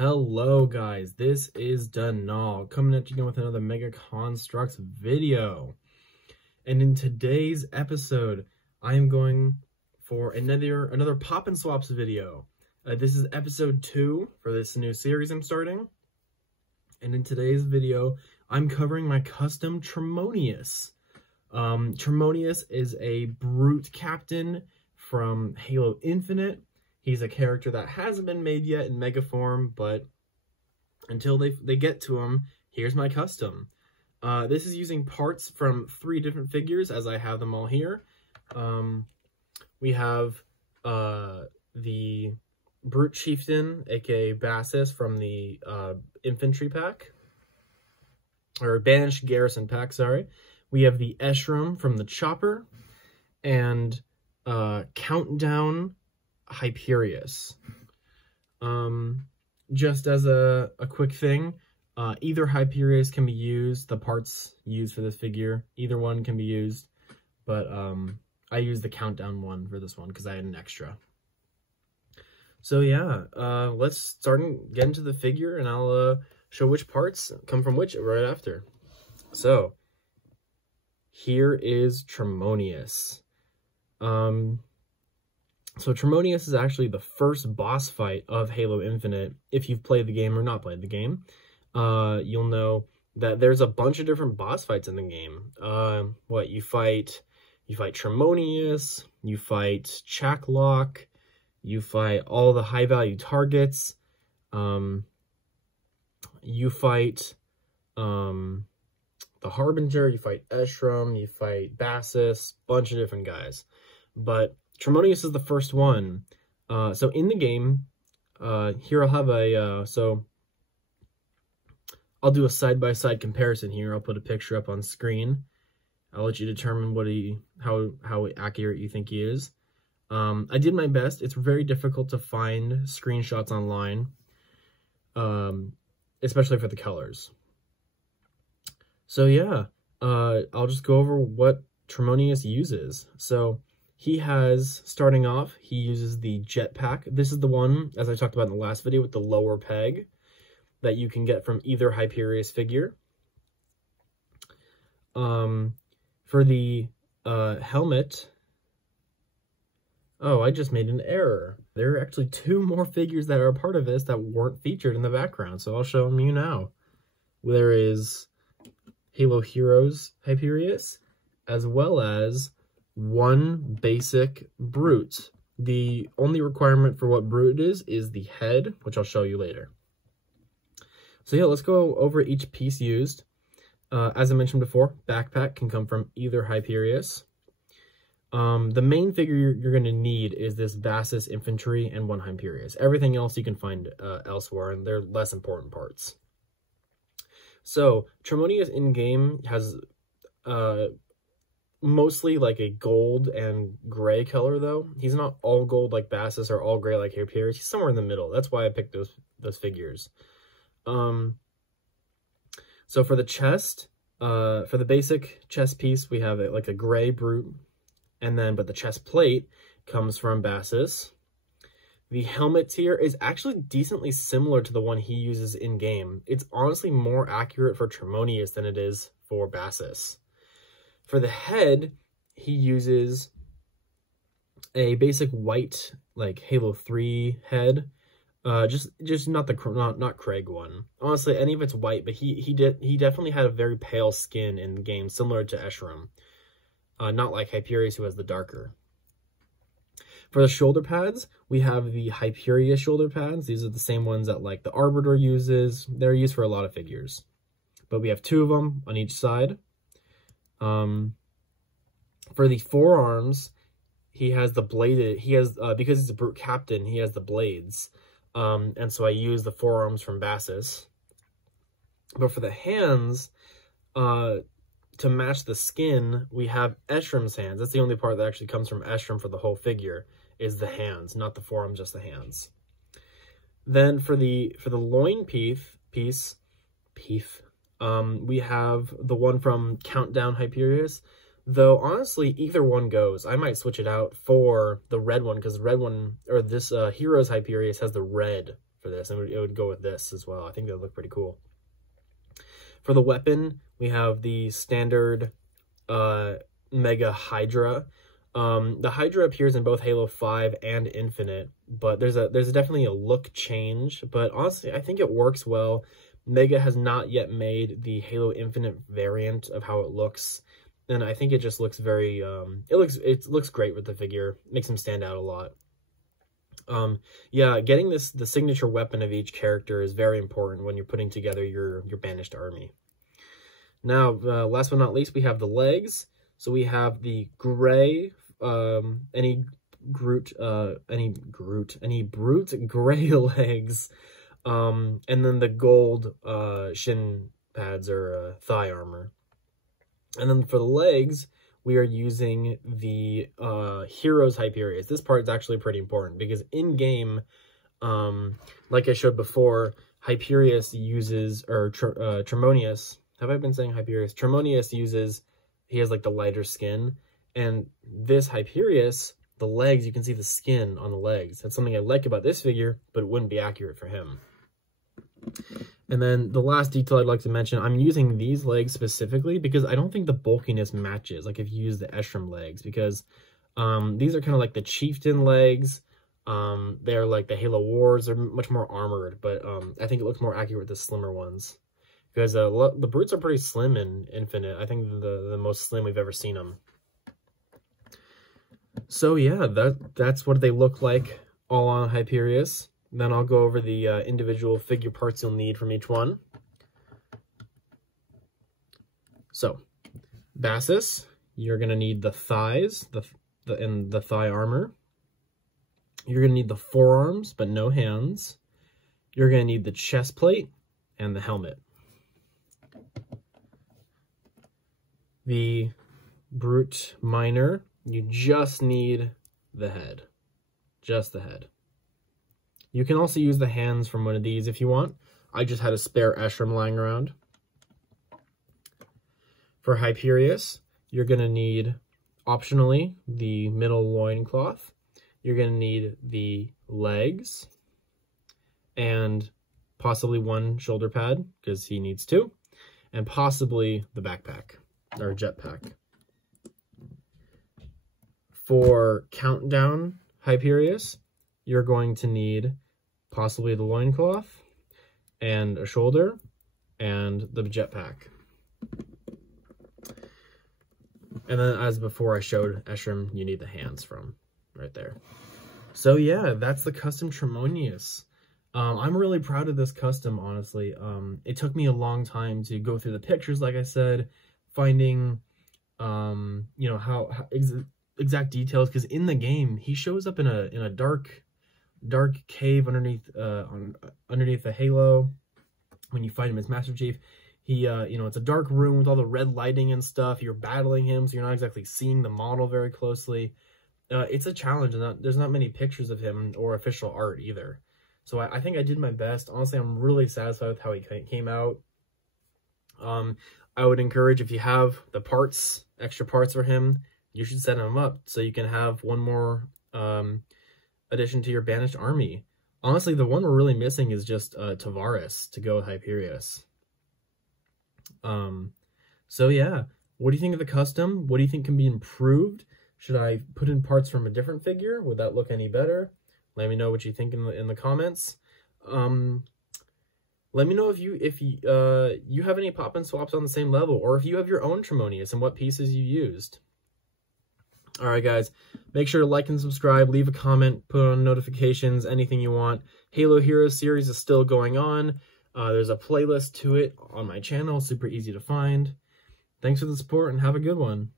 Hello guys, this is Danal coming at you again with another Mega Construx video. And in today's episode, I am going for another Pop and Swaps video. This is episode 2 for this new series I'm starting. And in today's video, I'm covering my custom Tremonius. Tremonius is a brute captain from Halo Infinite. He's a character that hasn't been made yet in Mega form, but until they get to him, here's my custom. This is using parts from 3 different figures, as I have them all here. We have the Brute Chieftain, aka Bassus, from the Infantry pack, or Banished Garrison pack, sorry. We have the Eshram from the Chopper, and Countdown Hyperius. Just as a quick thing, either Hyperius can be used, the parts used for this figure, either one can be used, but I used the Countdown one for this one because I had an extra. So yeah, let's start and get into the figure, and I'll show which parts come from which right after. So, here is Tremonius. So Tremonius is actually the first boss fight of Halo Infinite. If you've played the game or not played the game, you'll know that there's a bunch of different boss fights in the game. You fight Tremonius, you fight Chaklock, you fight all the high value targets, you fight the Harbinger, you fight Eshram, you fight Bassus, bunch of different guys. But Tremonius is the first one. So in the game, here I'll have a, so I'll do a side-by-side comparison here. I'll put a picture up on screen. I'll let you determine how accurate you think he is. I did my best. It's very difficult to find screenshots online, especially for the colors. So yeah, I'll just go over what Tremonius uses. So he has, starting off, he uses the jetpack. This is the one, as I talked about in the last video, with the lower peg that you can get from either Hyperius figure. For the helmet, oh, I just made an error. There are actually 2 more figures that are a part of this that weren't featured in the background, so I'll show them you now. There is Halo Heroes Hyperius, as well as one basic brute. The only requirement for what brute is the head, which I'll show you later. So yeah, let's go over each piece used. As I mentioned before, backpack can come from either Hyperius. The main figure you're going to need is this Bassus infantry and 1 Hyperius. Everything else you can find elsewhere, and they're less important parts. So Tremonius in-game has mostly like a gold and gray color, though. He's not all gold like Bassus or all gray like Hyperius. He's somewhere in the middle. That's why I picked those figures. So for the chest, for the basic chest piece, we have like a gray brute, but the chest plate comes from Bassus. The helmet tier is actually decently similar to the one he uses in-game. It's honestly more accurate for Tremonius than it is for Bassus. For the head, he uses a basic white, like Halo 3 head. Just not Craig one. Honestly, any of it's white, but he definitely had a very pale skin in the game, similar to Eshram. Not like Hyperius, who has the darker. For the shoulder pads, we have the Hyperius shoulder pads. These are the same ones that like the Arbiter uses. They're used for a lot of figures. But we have 2 of them on each side. For the forearms, he has the bladed, because he's a brute captain, he has the blades. And so I use the forearms from Bassus. But for the hands, to match the skin, we have Eshram's hands. That's the only part that actually comes from Eshram for the whole figure, is the hands, not the forearms, just the hands. Then for the loin piece, we have the one from Countdown Hyperius. Though, honestly, either one goes. I might switch it out for the red one, because the red one, or this Heroes Hyperius has the red for this, and it would go with this as well. I think that would look pretty cool. For the weapon, we have the standard Mega Hydra. The Hydra appears in both Halo 5 and Infinite, but there's definitely a look change, but honestly, I think it works well. Mega has not yet made the Halo Infinite variant of how it looks, and I think it just looks very, it looks great with the figure, makes him stand out a lot. Yeah, getting the signature weapon of each character is very important when you're putting together your banished army. Now, last but not least, we have the legs. So we have the gray, any brute gray legs, and then the gold shin pads or thigh armor. And then for the legs, we are using the Heroes Hyperius. This part is actually pretty important because in game, like I showed before, Hyperius uses, or Tremonius. Have I been saying Hyperius? Tremonius uses. He has like the lighter skin, and this Hyperius, the legs, you can see the skin on the legs. That's something I like about this figure, but it wouldn't be accurate for him. And then the last detail I'd like to mention, I'm using these legs specifically because I don't think the bulkiness matches, like if you use the Eshram legs, because these are kind of like the Chieftain legs. They're like the Halo Wars, they're much more armored, but I think it looks more accurate with the slimmer ones. Because the brutes are pretty slim in Infinite. I think the most slim we've ever seen them. So yeah, that's what they look like all on Hyperius. Then I'll go over the individual figure parts you'll need from each one. So, Bassus, you're going to need the thighs and the thigh armor. You're going to need the forearms, but no hands. You're going to need the chest plate and the helmet. The Brute Minor, you just need the head. Just the head. You can also use the hands from one of these if you want. I just had a spare Eshram lying around. For Hyperius, you're going to need, optionally, the middle loincloth. You're going to need the legs and possibly one shoulder pad, because he needs two, and possibly the backpack, or jetpack. For Countdown Hyperius, you're going to need possibly the loincloth and a shoulder and the jetpack. And then as before I showed Eshram, you need the hands from right there. So yeah, that's the custom Tremonius. I'm really proud of this custom, honestly. It took me a long time to go through the pictures, like I said, finding, you know, how exact details, because in the game he shows up in a dark cave underneath underneath the Halo. When you fight him as Master Chief, he you know, it's a dark room with all the red lighting and stuff. You're battling him, so you're not exactly seeing the model very closely. It's a challenge, and there's not many pictures of him or official art either. So I think I did my best. Honestly, I'm really satisfied with how he came out. I would encourage, if you have the parts, extra parts for him, you should set him up so you can have one more addition to your banished army. Honestly, the one we're really missing is just Tavares to go with Hyperius. So yeah, what do you think of the custom? What do you think can be improved? Should I put in parts from a different figure? Would that look any better? Let me know what you think in the comments. Let me know if you have any pop-in swaps on the same level, or if you have your own Tremonius and what pieces you used. Alright guys, make sure to like and subscribe, leave a comment, put on notifications, anything you want. Halo Heroes series is still going on. There's a playlist to it on my channel, super easy to find. Thanks for the support and have a good one.